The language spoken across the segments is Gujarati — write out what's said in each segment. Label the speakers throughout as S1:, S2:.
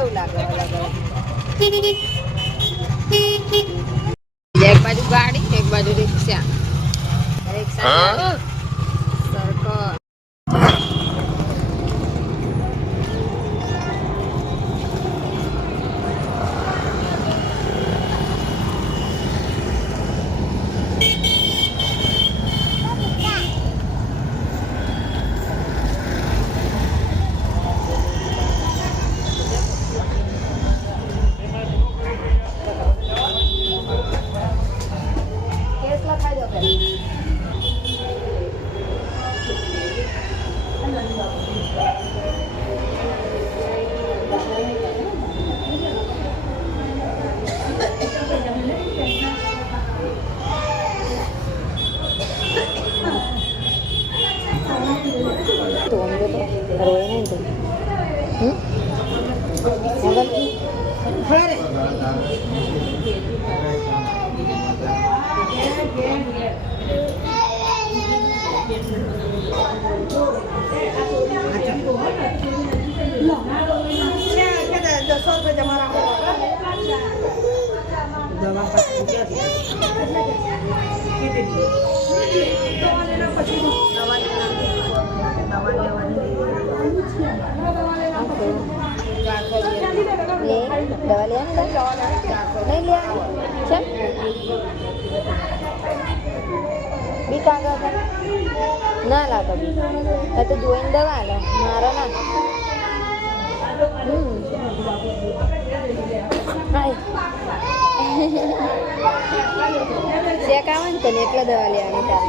S1: જેવું લાગે એક બાજુ ગાડી એક બાજુ રિક્ષા. રિક્ષા સર્કલ કેસ લખાઈ દો પેલા તો અમને તો રોય નહીં તો હમ મગન લે દવા લે નહીં લે ચમ બી કાગળ હતા ના લાગે બી એ તો જોઈને દવા લે મારો ના હમ હાય શેક આવે ને તને એટલે દવા લેવાની તારે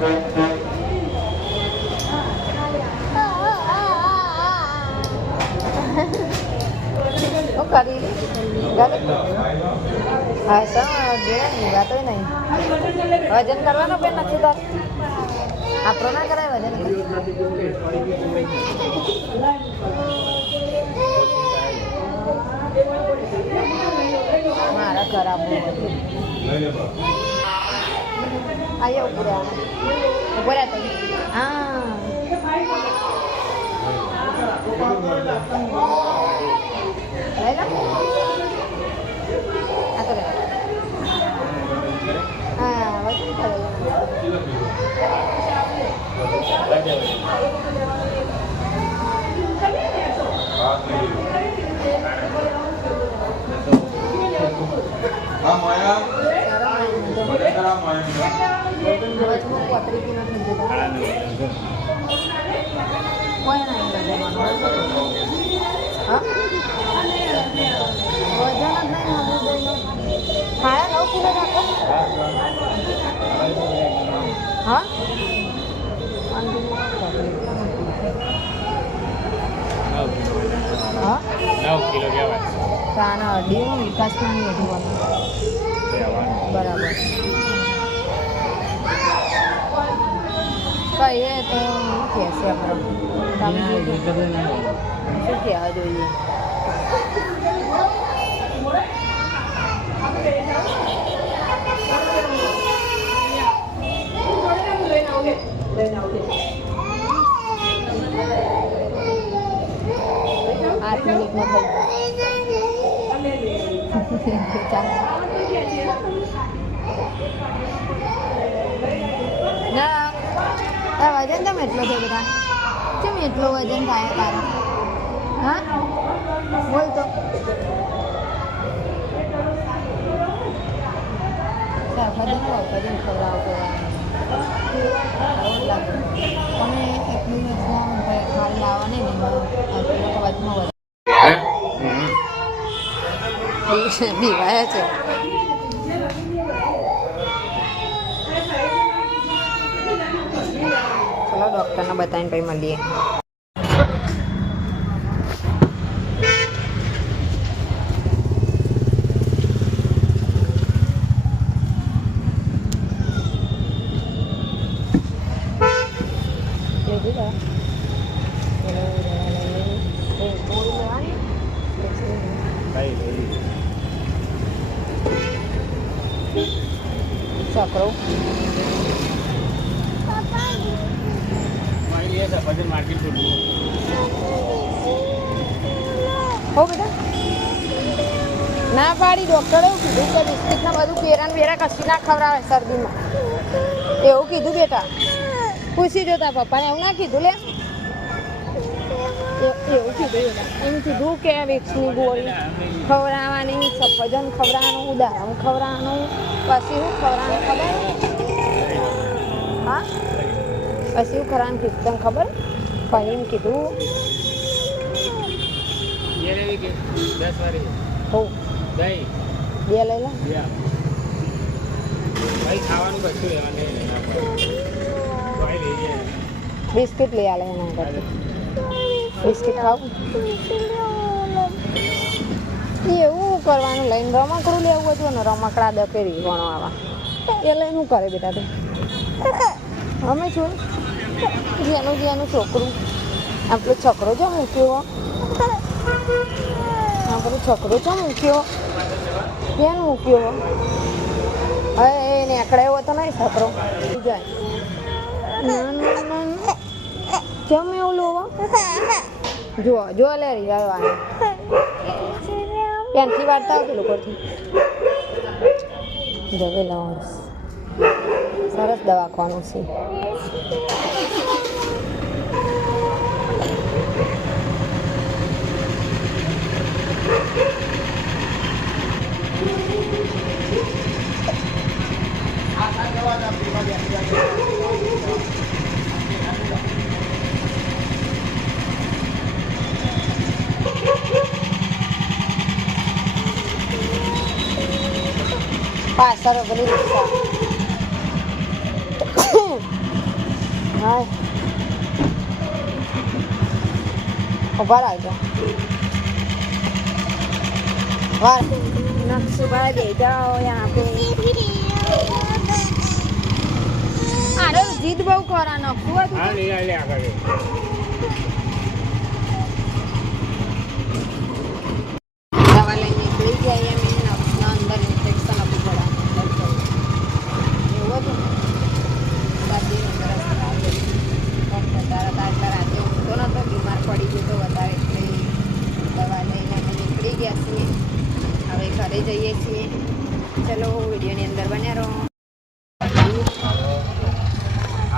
S1: કરી હા સર ગયા ગાતો નહીં વજન કરવાનું બેન નથી તાર આપણો ના કરાય વજન મારા ખરાબ
S2: લઈ લે બા.
S1: આયા ઊભો રહ્યા ઊભો રહ્યા તમે હા લઈ લો આ તો લેવા હા વજન કરેલું
S2: હાથ લઈ લે. હા
S1: સાડા નવ કિલો રાખો હા
S3: નવ કિલો કહેવાય
S1: તાના અડીનો વિકાસમાં
S3: રહેવાનું
S1: બરાબર કહીએ તો કહેશે આપણે તમે શું કહેવા જોઈએ આઠ મિનિટમાં થઈ ચાલો ના તારા વજન કેમ એટલો છે બધા. કેમ એટલો વજન થાય તારા? હા? બોલ તો. વજન ભજન ખવડાવો તમે એક દિવસમાં ખાલી આવવાની નહીં વચમાં વજન બીવાયા છે ચલો ડૉક્ટરને બતાવીને પછી મળીએ લીધી તા? પેલો દવા લઈ લેવી. એ ગોળી લેવાની? સકરો હો બેટા ના પાડી ડૉક્ટરે એવું કીધું કે બિસ્કિટના બધું પેરાન બેરા કશી ના ખવડાવે શરદીમાં. એવું કીધું બેટા. પૂછી જો તારા પપ્પાને એવું ના કીધું લે. એવું કીધું એમ કીધું કે વિક્સની ગોળી ખવડાવવાની સફરજન ખવડાવવાનું ઉદાહરણ ખવડાવવાનું પછી હું ખવડાવવાનું ખબર? હા? પછી હું ખરાન કીધું. ખબર? પછી એમ કીધું. હો બે લઈ લે. બિસ્કિટ લઈ આલે એના કરતી બિસ્કિટ ખાવું. એવું કરવાનું લઈને રમકડું લેવું હતું ને રમકડા દકેરી ગણો આવા. એ લઈને શું કરે બેટા તું? અમે છું જેનું જેનું છોકરું. આપણો છોકરો જો મૂક્યો. આપણો છોકરો જો મૂક્યો. કેમ મૂક્યો હવે એ નેકળે એવો તો નહીં છોકરો જાય. કેમ એવું લો જુઓ જો લે રિઝાલવાની પેનથી વાર્તા આવતી લોકોથી જવે લાવો સરસ દવાખાનું છે. પાછળ પેલી રિક્ષા હા ઊભા રાખજો વાર નકશુબા દે જાઓ યહાં પે. જીદ બહુ કરા નકશુબા તું
S3: હા લઈ લે આગળ
S1: દવા લઈને નીકળી જાય એમ એને નસના અંદર ઇન્ફેક્શન આપવું પડે એવું હતું સાદી અંદર ડૉક્ટર તારા તારતા રાતે ઊંઘતો નહોતો બીમાર પડી ગયો તો વધારે એટલે દવા લઈને અમે નીકળી ગયા છીએ હવે ઘરે જઈએ છીએ ચલો વિડીયોની અંદર બન્યા રહો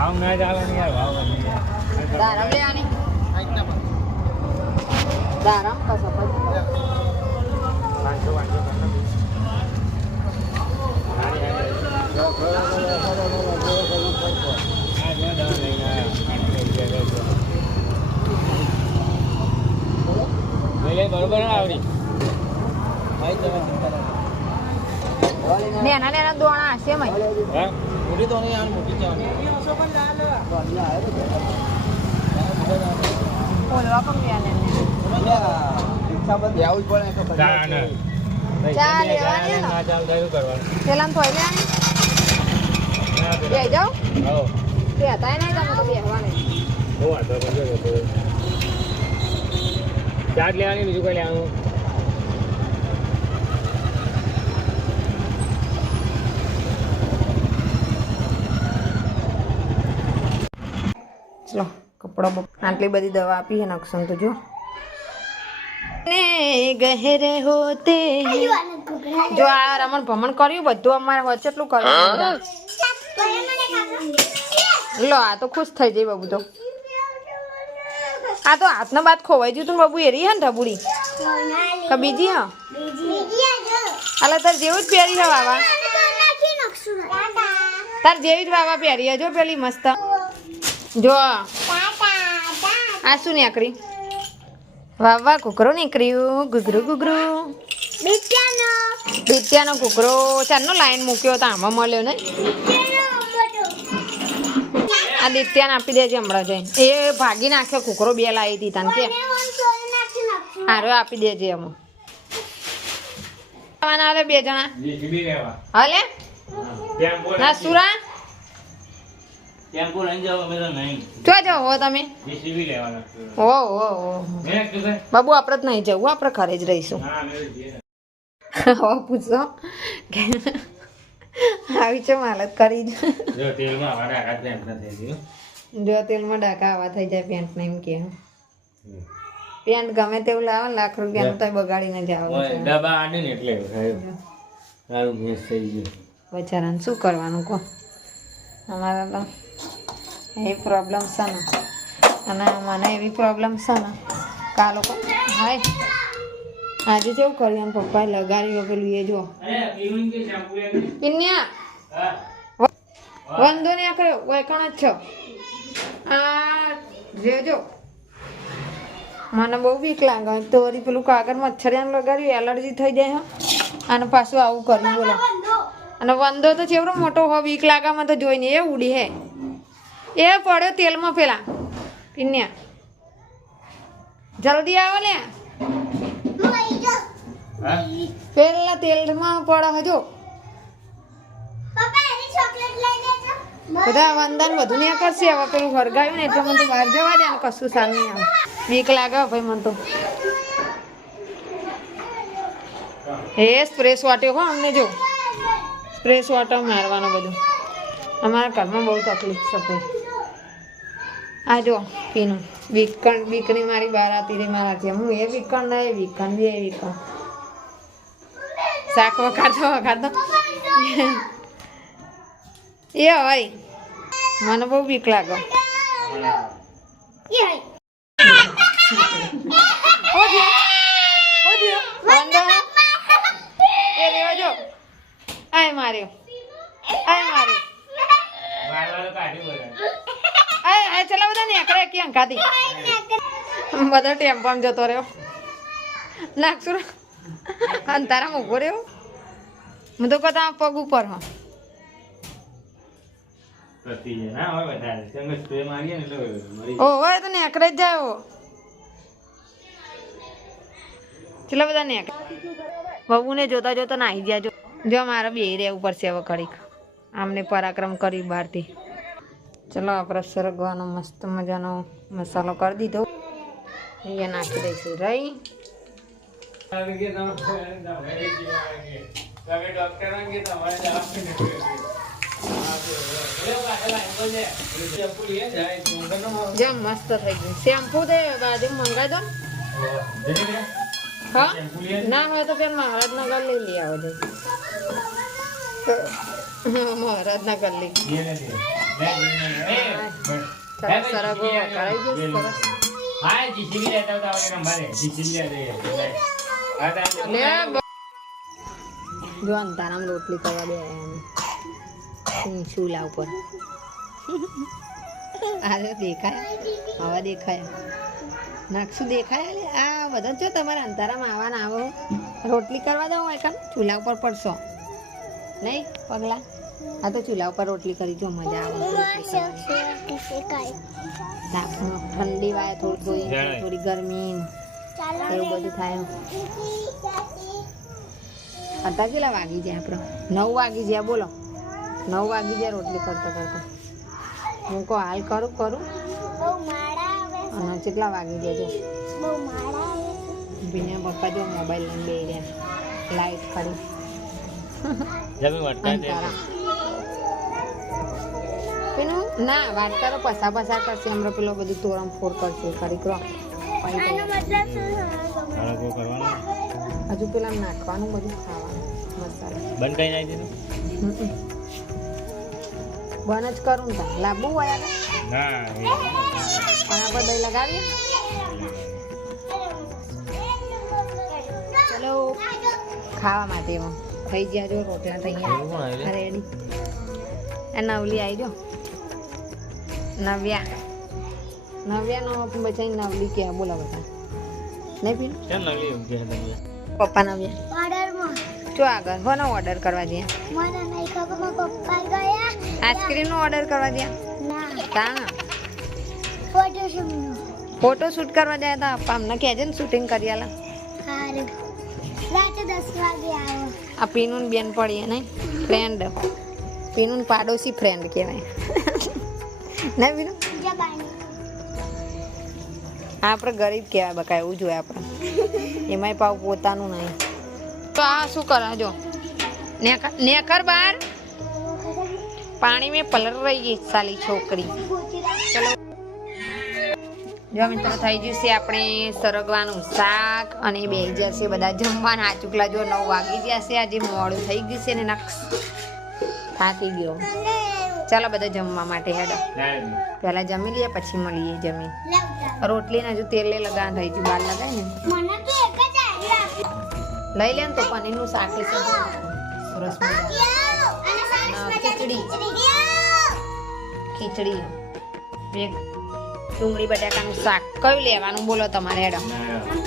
S3: આમ ના ચાલે ને યાર ભાવ વધી જાય.
S1: દારમ લેવાની દારમ કશો પછી
S3: પાંચસો પાંચસો કરી નાખો. હારી, હારી. હા, જો દવા લઈને આવ્યા. આઠસો રૂપિયા લેજો. લઈ લે, બરોબર આવડી
S1: નેના નેના દોણા હશે મય
S3: હા
S1: બોલવા પણ ગયા ને
S3: ચા ને.
S1: ચા
S3: બે
S1: લેવાની ને?
S3: ચાલે તો કરવાનું?
S1: પેલા તો લેવાની બે જાઓ
S3: હો.
S1: કહેતાય નહીં તમે તો બેહવાનું.
S3: હું વાંધો પણ જો તો ચાટ લેવાની બીજું કઈ લેવાનું?
S1: ચલો કપડા આટલી બધી દવા આપી હે નક્ષન તો જો. ને ગહેરે હોતે જો આ રમણ ભમણ કર્યું બધું અમારે વચ્ચે એટલું કર્યું લો આ તો ખુશ થઈ જાય બાબુ તો. આ તો હાથનો બાદ ખોવાઈ ગયું તું બાબુ એરી હે ને ઢબુડી? કે બીજી હા? અલા તાર જેવું જ પહેરી છે વાવા. તાર જેવી જ વાવા પહેરી છે જો પેલી મસ્ત. જો. આ શું નીકળી? વાવા કુકરો નીકળ્યું. ગુગરુ ગુગરુ બિત્યાનો કુકરો ચારનો લાઈન મૂક્યો તો આમાં મળ્યો ને આ દિત્યાને આપી દેજે હમણાં જઈને. એ ભાગી નાખ્યો કુકરો બે લાવી હતી તને કે. હારો આપી દેજે એમ. આવવાના હલે બે જણા. હલે? ના સુરા? બાબુ આપડે જ નહીં જવું આપણે ઘરે જ રહીશું. પૂછો. આવી છે હાલત કરી. જ
S3: તેલમાં આવા ડાકા પેન્ટ ના થઈ ગયું.
S1: જો તેલમાં ડાકા આવા થઈ જાય પેન્ટ ને એમ કે. પેન્ટ ગમે તેવું લાવો લાખ રૂપિયાનું તો બગાડીને જ આવે
S3: ડબ્બા આને ને એટલે સારું સારું થઈ ગયું.
S1: બચારાને શું કરવાનું કહો? અમારા તો એ પ્રોબ્લેમ છે ને. અને મને એવી પ્રોબ્લેમ છે ને. કાલો લોકો હાય. આજે કેવું કર્યું પપ્પાએ લગાડ્યું પેલું એ જો. પિન્યા, વાંધો નહીં, આ કયો? વૈકણ જ છો. આ રેજો મને બહુ બીક લાગે. તો વળી પેલું કાગળ મચ્છરિયાને લગાડ્યું, એલર્જી થઈ જાય અને પાછું આવું કર્યું, બોલો. અને વંદો તો ચેવડો મોટો હો, બીક લાગામાં તો જોઈને એ ઉડી હે. એ પડ્યો તેલમાં પેલા. પિન્યા, જલ્દી આવો
S3: હા
S1: પેલા તેલમાં પડે હજો બધા વંદન બધું નહીં કરશે. હવે પેલું હરગાયું ને એટલે મને તો બહાર જવા દે કશું સાર નહીં આવે બીક લાગે ભાઈ મને તો. એ સ્પ્રે વાટ્યો હો અમને જો. સ્પ્રે વાટો મારવાનો બધું. અમારા ઘરમાં બહુ તકલીફ છે ભાઈ. આ જો પીનું. બીકણ બીકણી મારી બાર આતી રહી મારાથી. હું એ બીકણ ના એ બી એ બીકણ. શાક વખાતો વખાતો એ હોય. મને બહુ બીક લાગે. આય માર્યો. આય માર્યો. આય ચલા બધા ને. એકડે કે અંકાતી બધા ટેમ્પામાં જતો રહ્યો. નાખશું અંતારામાં ઊભો રહ્યો? હું તો કહેતા પગ ઉપર હા.
S3: જાય ના
S1: તો જ જાય બધા જોતા જોતા નાહી જાજો જો. જો મારે બે રહેવું પડશે હવે ઘડીક. આમને પરાક્રમ કરી બહારથી. ચલો આપણે સરગવાનો મસ્ત મજાનો મસાલો કરી દીધો. અહીંયા નાખી દઈશું રહી
S3: આવી કે તમે તમે જીવા આવી તમે ડોક્ટર અંગે તમારે દવાખાને
S1: જે મસ્ત થઈ ગયું. શેમ્પુ દે બાજુ મંગાવી દો હા? ના. હોય તો પેલા મહારાજનગર લઈ લઈ આવો મહારાજનગર લઈ. સરસ સરગવો કરાવી દઈશ સરસ
S3: હા જીસીબી લેતા આપણે નંબરે જીસીબી લેતા
S1: જો અંતારામ રોટલી કરવા દે એમ. ચૂલા ઉપર અરે દેખાય. હવા દેખાય. નાખશું દેખાય લે આ બધા જો તમારે અંધારામાં આવવાના આવો. રોટલી કરવા દો હોય કામ ચૂલા ઉપર પડશો. નહીં? પગલા? આ તો ચૂલા ઉપર રોટલી કરી જો મજા આવે ઠંડી વાય થોડી થોડી થોડી ગરમી. એવું બધું થાય અત્યારે કેટલા વાગી જાય આપણે નવ વાગી જાય બોલો. નવ વાગી જાય રોટલી કરતા કરતા. હું કહું હાલ કરું કરું.
S4: બહુ માળા આવે
S1: અને કેટલા વાગી દેજો
S4: બહુ માળા આવે
S1: બીને પપ્પા જો મોબાઈલ લઈને બે રહ્યા લાઈટ કરી પેલું ના વાત કરો પસા પસા કરશે. હમણાં પેલો બધું તોરમ ફોડ કરશે. ખરી કરો
S3: કરવાનો.
S1: હજુ પેલા નાખવાનું બધું ખાવાનું મસાલા.
S3: બંધ કઈ નાખી દીધું?
S1: જ કરું ને લાંબુ આગળ
S3: ના
S1: પણ આપણે દહીં લગાવીએ? ચલો. ખાવા માટે એમાં. થઈ ગયા જો રોટલા થઈ ગયા? રેડી આ નવલી આવી જો. નવ્યા. નવ્યાનો બચાઈ નવલી કે બોલા બધા નહીં પીન?
S3: કેમ નવલી કે
S1: પપ્પા નવ્યા.
S4: ઓર્ડરમાં.
S1: જો આગળ કોનો ઓર્ડર કરવા દે
S4: મને નહીં ખબર મારા પપ્પા ગયા.
S1: આઈસ્ક્રીમનો ઓર્ડર કરવા દે
S4: ના.
S1: કા
S4: ફોટો શૂટ
S1: ફોટો શૂટ કરવા જાય તા પપ્પા અમને કહેજે ને શૂટિંગ કરી આલા.
S4: સારું. રાતે 10 વાગે આવો.
S1: આ પીનુન બેન પડીએ ને ફ્રેન્ડ પીનું પાડોશી ફ્રેન્ડ કહેવાય. ના પીનું? આપણે ગરીબ કહેવાય બકા એવું જોઈએ આપણે. એમાંય પાવ પોતાનું નહીં. તો આ શું કરે જો? નેકર બાર પાણી મેં પલર રહી ગઈ સાલી છોકરી. ચલો. જો મિત્રો થઈ ગયું છે આપણે સરગવાનું શાક અને બે જશે બધા જમવાના. ચૂકલા જો નવ વાગી જશે આજે મોડું થઈ ગયું છે ને નક્ષ થાકી ગયો. ચાલો બધા જમવા માટે હેડો. પહેલા જમી લઈએ પછી મળીએ જમી.
S4: લાવતા
S1: રોટલી ને હજુ લે લગાન થઈ ગયું બાર લગાય ને.
S4: મને તો એક જ આવી
S1: લઈ લે ને તો પનીરનું શાક છે સરસ ખીચડી.
S4: ખીચડી.
S1: બે એક ડુંગળી બટાકાનું શાક. કયું લેવાનું બોલો તમારે હેડો.
S4: મને